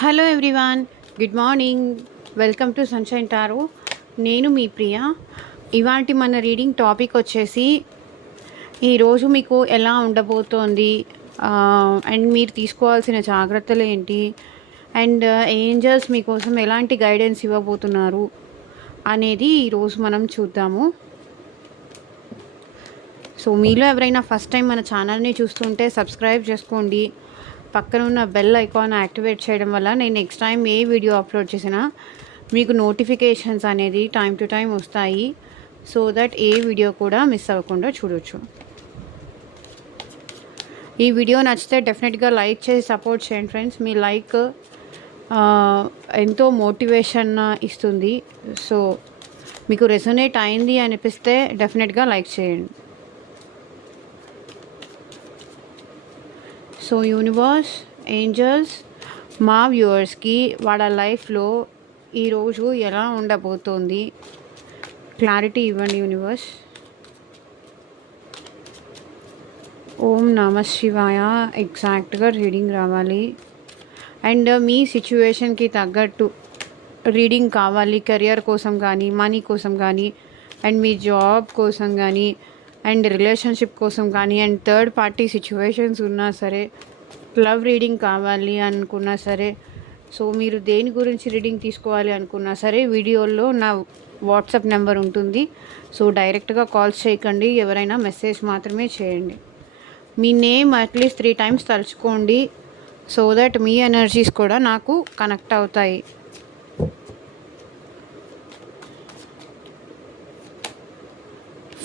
Hello everyone, good morning. Welcome to sunshine tarot. నేను మీ ప్రియ. ఇవాల్టి మన రీడింగ్ టాపిక్ వచ్చేసి ఈరోజు మీకు ఎలా ఉండబోతోంది అండ్ మీరు తీసుకోవాల్సిన జాగ్రత్తలు ఏంటి, అండ్ ఏంజల్స్ మీకోసం ఎలాంటి గైడెన్స్ ఇవ్వబోతున్నారు అనేది ఈరోజు మనం చూద్దాము. సో మీలో ఎవరైనా ఫస్ట్ టైం మన ఛానల్ని చూస్తుంటే సబ్స్క్రైబ్ చేసుకోండి. పక్కన ఉన్న బెల్ ఐకాన్ యాక్టివేట్ చేయడం వల్ల నేను నెక్స్ట్ టైం ఏ వీడియో అప్లోడ్ చేసినా మీకు నోటిఫికేషన్స్ అనేది టైం టు టైం వస్తాయి. సో దట్ ఏ వీడియో కూడా మిస్ అవ్వకుండా చూడొచ్చు. ఈ వీడియో నచ్చితే డెఫినెట్గా లైక్ చేసి సపోర్ట్ చేయండి ఫ్రెండ్స్. మీ లైక్ ఎంతో మోటివేషన్ ఇస్తుంది. సో మీకు రెసొనేట్ అయింది అనిపిస్తే డెఫినెట్గా లైక్ చేయండి. సో యూనివర్స్, ఏంజల్స్ మా వ్యూవర్స్కి వాళ్ళ లైఫ్లో ఈరోజు ఎలా ఉండబోతోంది క్లారిటీ ఇవ్వండి యూనివర్స్. ఓం నమ శివాయ. ఎగ్జాక్ట్గా రీడింగ్ రావాలి అండ్ మీ సిచ్యువేషన్కి తగ్గట్టు రీడింగ్ కావాలి. కెరియర్ కోసం కానీ, మనీ కోసం కానీ, అండ్ మీ జాబ్ కోసం కానీ, అండ్ రిలేషన్షిప్ కోసం కానీ, అండ్ థర్డ్ పార్టీ సిచ్యువేషన్స్ ఉన్నా సరే, లవ్ రీడింగ్ కావాలి అనుకున్నా సరే, సో మీరు దేని గురించి రీడింగ్ తీసుకోవాలి అనుకున్నా సరే వీడియోలో నా వాట్సాప్ నెంబర్ ఉంటుంది. సో డైరెక్ట్గా కాల్స్ చేయకండి, ఎవరైనా మెసేజ్ మాత్రమే చేయండి. మీ నేమ్ అట్లీస్ట్ 3 times తలుచుకోండి. సో దట్ మీ ఎనర్జీస్ కూడా నాకు కనెక్ట్ అవుతాయి.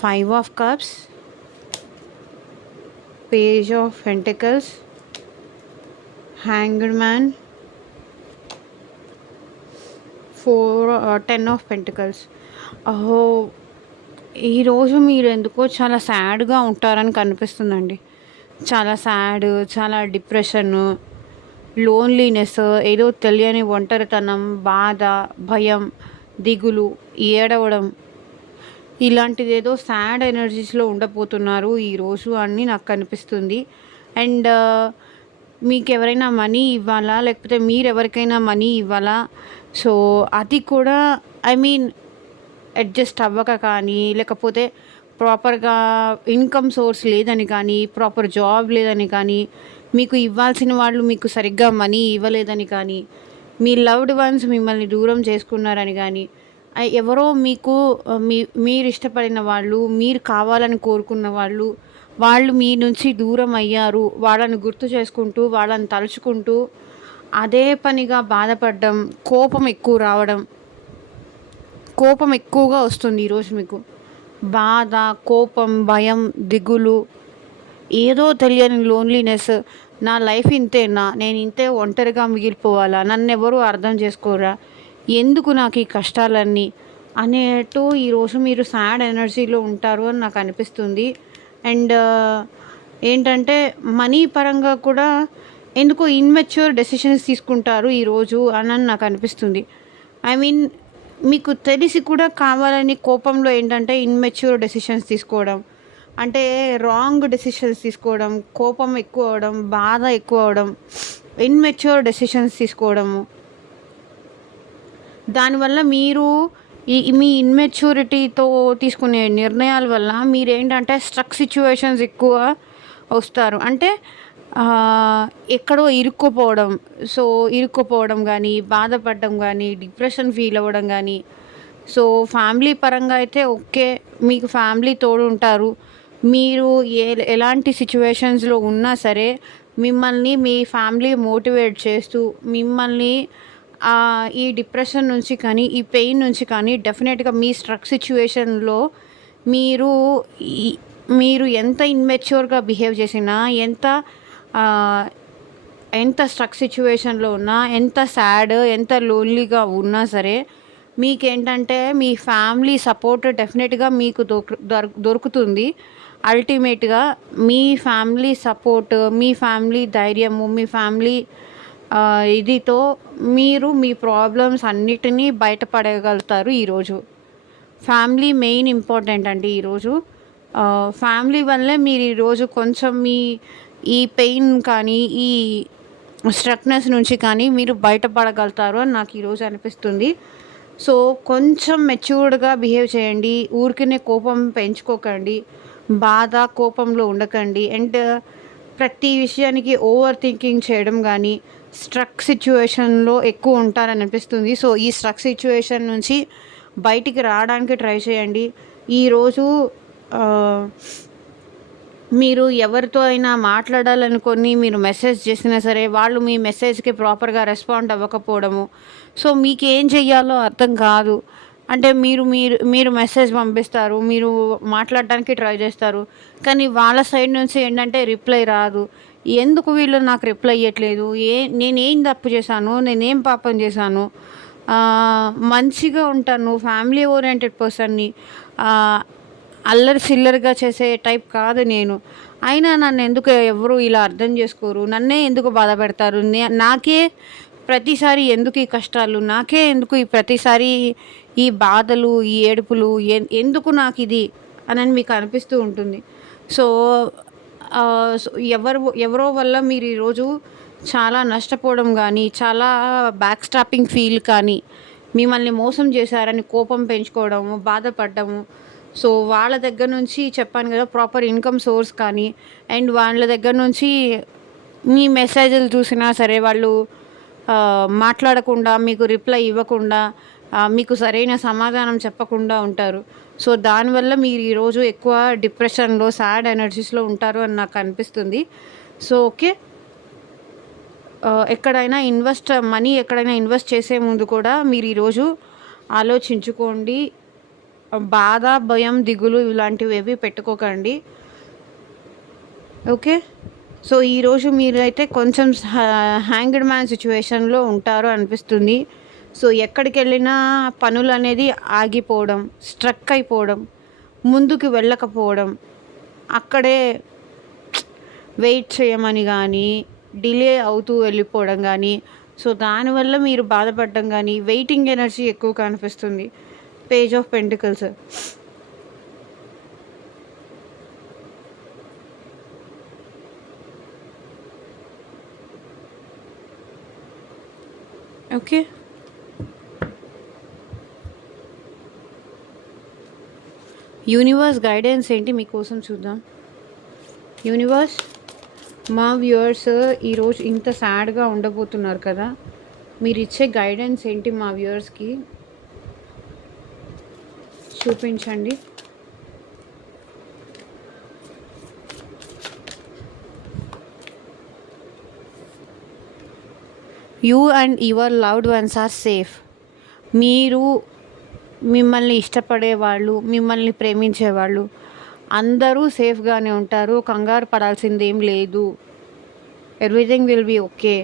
Five of Cups, Page of Pentacles, Hanged Man, 10 of Pentacles. ఈరోజు మీరు ఎందుకో చాలా సాడ్గా ఉంటారని కనిపిస్తుందండి. చాలా సాడ్, చాలా డిప్రెషన్, లోన్లీనెస్, ఏదో తెలియని ఒంటరితనం, బాధ, భయం, దిగులు, ఏడవడం, ఇలాంటిది ఏదో సాడ్ ఎనర్జీస్లో ఉండబోతున్నారు ఈరోజు అని నాకు కనిపిస్తుంది. అండ్ మీకు ఎవరైనా మనీ ఇవ్వాలా, లేకపోతే మీరు ఎవరికైనా మనీ ఇవ్వాలా, సో అది కూడా అడ్జస్ట్ అవ్వక కానీ, లేకపోతే ప్రాపర్గా ఇన్కమ్ సోర్స్ లేదని కానీ, ప్రాపర్ జాబ్ లేదని కానీ, మీకు ఇవ్వాల్సిన వాళ్ళు మీకు సరిగ్గా మనీ ఇవ్వలేదని కానీ, మీ లవ్డ్ వన్స్ మిమ్మల్ని దూరం చేసుకున్నారని కానీ, ఎవరో మీకు మీరు ఇష్టపడిన వాళ్ళు, మీరు కావాలని కోరుకున్న వాళ్ళు మీ నుంచి దూరం అయ్యారు. వాళ్ళని గుర్తు చేసుకుంటూ, వాళ్ళని తలుచుకుంటూ అదే పనిగా బాధపడడం, కోపం ఎక్కువగా వస్తుంది ఈరోజు మీకు. బాధ, కోపం, భయం, దిగులు, ఏదో తెలియని లోన్లీనెస్. నా లైఫ్ ఇంతేనా, నేను ఇంతే ఒంటరిగా మిగిలిపోవాలా, నన్ను ఎవరు అర్థం చేసుకోరా, ఎందుకు నాకు ఈ కష్టాలన్నీ అనేట్టు ఈరోజు మీరు సాడ్ ఎనర్జీలో ఉంటారు అని నాకు అనిపిస్తుంది. అండ్ ఏంటంటే మనీ పరంగా కూడా ఎందుకో ఇన్మెచ్యూర్ డెసిషన్స్ తీసుకుంటారు ఈరోజు అని నాకు అనిపిస్తుంది. మీకు తెలిసి కూడా కావాలని కోపంలో ఏంటంటే ఇన్మెచ్యూర్ డెసిషన్స్ తీసుకోవడం, అంటే రాంగ్ డెసిషన్స్ తీసుకోవడం, కోపం ఎక్కువ అవడం, బాధ ఎక్కువ అవడం, ఇన్మెచ్యూర్ డెసిషన్స్ తీసుకోవడము. దానివల్ల మీరు మీ ఇన్మెచ్యూరిటీతో తీసుకునే నిర్ణయాల వల్ల మీరేంటంటే స్ట్రక్ సిచ్యువేషన్స్ ఎక్కువ వస్తారు. అంటే ఎక్కడో ఇరుక్కుపోవడం కానీ, బాధపడడం కానీ, డిప్రెషన్ ఫీల్ అవ్వడం కానీ. సో ఫ్యామిలీ పరంగా అయితే ఓకే, మీకు ఫ్యామిలీ తోడు ఉంటారు. మీరు ఎలాంటి సిచ్యువేషన్స్లో ఉన్నా సరే మిమ్మల్ని మీ ఫ్యామిలీ మోటివేట్ చేస్తూ, మిమ్మల్ని ఈ డిప్రెషన్ నుంచి కానీ, ఈ పెయిన్ నుంచి కానీ డెఫినెట్గా మీ స్ట్రక్ సిచ్యువేషన్లో మీరు ఎంత ఇన్మెచ్యూర్గా బిహేవ్ చేసినా, ఎంత స్ట్రక్ సిచ్యువేషన్లో ఉన్నా, ఎంత సాడ్, ఎంత లోన్లీగా ఉన్నా సరే మీకేంటంటే మీ ఫ్యామిలీ సపోర్ట్ డెఫినెట్గా మీకు దొరుకుతుంది. అల్టిమేట్గా మీ ఫ్యామిలీ సపోర్ట్, మీ ఫ్యామిలీ ధైర్యము, మీ ఫ్యామిలీ ఇదితో మీరు మీ ప్రాబ్లమ్స్ అన్నిటినీ బయటపడగలుగుతారు ఈరోజు. ఫ్యామిలీ మెయిన్ ఇంపార్టెంట్ అండి ఈరోజు. ఫ్యామిలీ వల్లే మీరు ఈరోజు కొంచెం ఈ పెయిన్ కానీ, ఈ స్ట్రక్నెస్ నుంచి కానీ మీరు బయటపడగలుగుతారు అని నాకు ఈరోజు అనిపిస్తుంది. సో కొంచెం మెచ్యూర్డ్గా బిహేవ్ చేయండి. ఊరికనే కోపం పెంచుకోకండి. బాధ కోపంలో ఉండకండి. అండ్ ప్రతి విషయానికి ఓవర్ థింకింగ్ చేయడం కానీ స్ట్రక్ సిచ్యువేషన్లో ఎక్కువ ఉంటారని అనిపిస్తుంది. సో ఈ స్ట్రక్ సిచ్యువేషన్ నుంచి బయటికి రావడానికి ట్రై చేయండి. ఈరోజు మీరు ఎవరితో అయినా మాట్లాడాలనుకొని మీరు మెసేజ్ చేసినా సరే వాళ్ళు మీ మెసేజ్కి ప్రాపర్గా రెస్పాండ్ అవ్వకపోవడము. సో మీకేం చెయ్యాలో అర్థం కాదు. అంటే మీరు మెసేజ్ పంపిస్తారు, మీరు మాట్లాడడానికి ట్రై చేస్తారు, కానీ వాళ్ళ సైడ్ నుంచి ఏంటంటే రిప్లై రాదు. ఎందుకు వీళ్ళు నాకు రిప్లై ఇవ్వట్లేదు, నేనేం తప్పు చేశాను, నేనేం పాపం చేశాను, మంచిగా ఉంటాను, ఫ్యామిలీ ఓరియంటెడ్ పర్సన్ని, అల్లరి చిల్లరగా చేసే టైప్ కాదు నేను. అయినా నన్ను ఎందుకు ఎవరు ఇలా అర్థం చేసుకోరు, నన్నే ఎందుకు బాధ పెడతారు, నాకే ప్రతిసారి ఎందుకు ఈ కష్టాలు, నాకే ఎందుకు ఈ ప్రతిసారి ఈ బాధలు, ఈ ఏడుపులు, ఎందుకు నాకు ఇది అని మీకు అనిపిస్తూ ఉంటుంది. సో ఎవరో వల్ల మీరు ఈరోజు చాలా నష్టపోవడం కానీ, చాలా బ్యాక్ స్టాపింగ్ ఫీల్ కానీ, మిమ్మల్ని మోసం చేశారని కోపం పెంచుకోవడము, బాధపడ్డము. సో వాళ్ళ దగ్గర నుంచి చెప్పాను కదా, ప్రాపర్ ఇన్కమ్ సోర్స్ కానీ, అండ్ వాళ్ళ దగ్గర నుంచి మీ మెసేజ్లు చూసినా సరే వాళ్ళు మాట్లాడకుండా, మీకు రిప్లై ఇవ్వకుండా, మీకు సరైన సమాధానం చెప్పకుండా ఉంటారు. సో దానివల్ల మీరు ఈరోజు ఎక్కువ డిప్రెషన్లో, సాడ్ ఎనర్జీస్లో ఉంటారు అని నాకు అనిపిస్తుంది. సో ఓకే, ఎక్కడైనా మనీ ఎక్కడైనా ఇన్వెస్ట్ చేసే ముందు కూడా మీరు ఈరోజు ఆలోచించుకోండి. బాధ, భయం, దిగులు ఇలాంటివి ఏవి పెట్టుకోకండి. ఓకే, సో ఈరోజు మీరైతే కొంచెం హ్యాంగ్డ్ మ్యాన్ సిచ్యువేషన్లో ఉంటారు అనిపిస్తుంది. సో ఎక్కడికి వెళ్ళినా పనులు అనేది ఆగిపోవడం, స్ట్రక్ అయిపోవడం, ముందుకు వెళ్ళకపోవడం, అక్కడే వెయిట్ చేయమని కానీ, డిలే అవుతూ వెళ్ళిపోవడం కానీ, సో దానివల్ల మీరు బాధపడడం కానీ, వెయిటింగ్ ఎనర్జీ ఎక్కువ కనిపిస్తుంది. Page of pentacles. Okay, universe guidance ఏంటి మీకోసం చూద్దాం. యూనివర్స్, మా వ్యూవర్స్ ఈరోజు ఇంత సాడ్గా ఉండబోతున్నారు కదా, మీరు ఇచ్చే గైడెన్స్ ఏంటి మా వ్యూవర్స్కి చూపించండి. You and your loved ones are safe. మిమ్మల్ని ఇష్టపడేవాళ్ళు, మిమ్మల్ని ప్రేమించేవాళ్ళు అందరూ సేఫ్గానే ఉంటారు. కంగారు పడాల్సిందేం లేదు. Everything will be okay.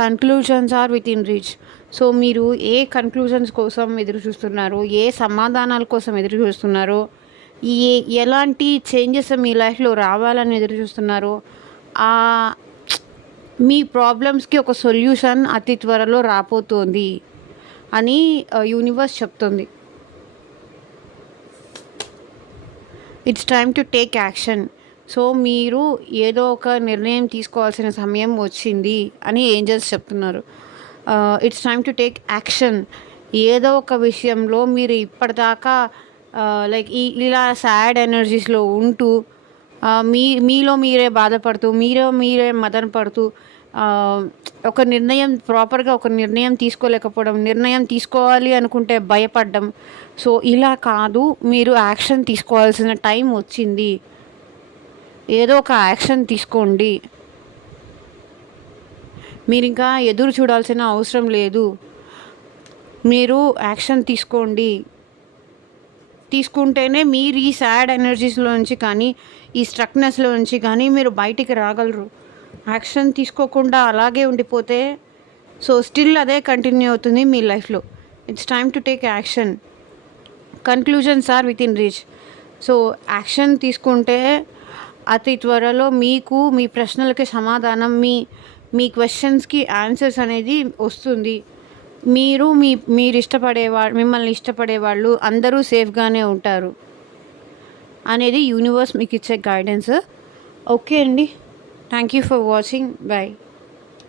Conclusions are within reach. So మీరు ఏ కన్క్లూజన్స్ కోసం ఎదురు చూస్తున్నారో, ఏ సమాధానాల కోసం ఎదురు చూస్తున్నారో, ఎలాంటి చేంజెస్ మీ లైఫ్లో రావాలని ఎదురు చూస్తున్నారో, మీ ప్రాబ్లమ్స్కి ఒక సొల్యూషన్ అతి త్వరలో రాబోతోంది అని యూనివర్స్ చెప్తుంది. It's time to take action. So మీరు ఏదో ఒక నిర్ణయం తీసుకోవాల్సిన సమయం వచ్చింది అని ఏంజల్స్ చెప్తున్నారు. It's time to take action. ఏదో ఒక విషయంలో మీరు ఇప్పటిదాకా లైక్ ఇలా సాడ్ ఎనర్జీస్లో ఉంటూ మీలో మీరే బాధపడుతూ, మీరే మదన పడుతూ, ఒక నిర్ణయం ప్రాపర్గా ఒక నిర్ణయం తీసుకోలేకపోవడం, నిర్ణయం తీసుకోవాలి అనుకుంటే భయపడడం. సో ఇలా కాదు, మీరు యాక్షన్ తీసుకోవాల్సిన టైం వచ్చింది. ఏదో ఒక యాక్షన్ తీసుకోండి. మీరు ఇంకా ఎదురు చూడాల్సిన అవసరం లేదు. మీరు యాక్షన్ తీసుకోండి. తీసుకుంటేనే మీరు ఈ సాడ్ ఎనర్జీస్లో నుంచి కానీ, ఈ స్ట్రక్నెస్లో నుంచి కానీ మీరు బయటికి రాగలరు. యాక్షన్ తీసుకోకుండా అలాగే ఉండిపోతే సో స్టిల్ అదే కంటిన్యూ అవుతుంది మీ లైఫ్లో. It's time to take action. Conclusions are within reach. So action తీసుకుంటే అతి త్వరలో మీకు మీ ప్రశ్నలకి సమాధానం, మీ క్వశ్చన్స్‌కి ఆన్సర్స్ అనేది వస్తుంది. మిమ్మల్ని ఇష్టపడేవాళ్ళు అందరూ సేఫ్‌గానే ఉంటారు అనేది యూనివర్స్ మీకు ఇచ్చే గైడెన్స్. ఓకే అండి. Thank you for watching. By.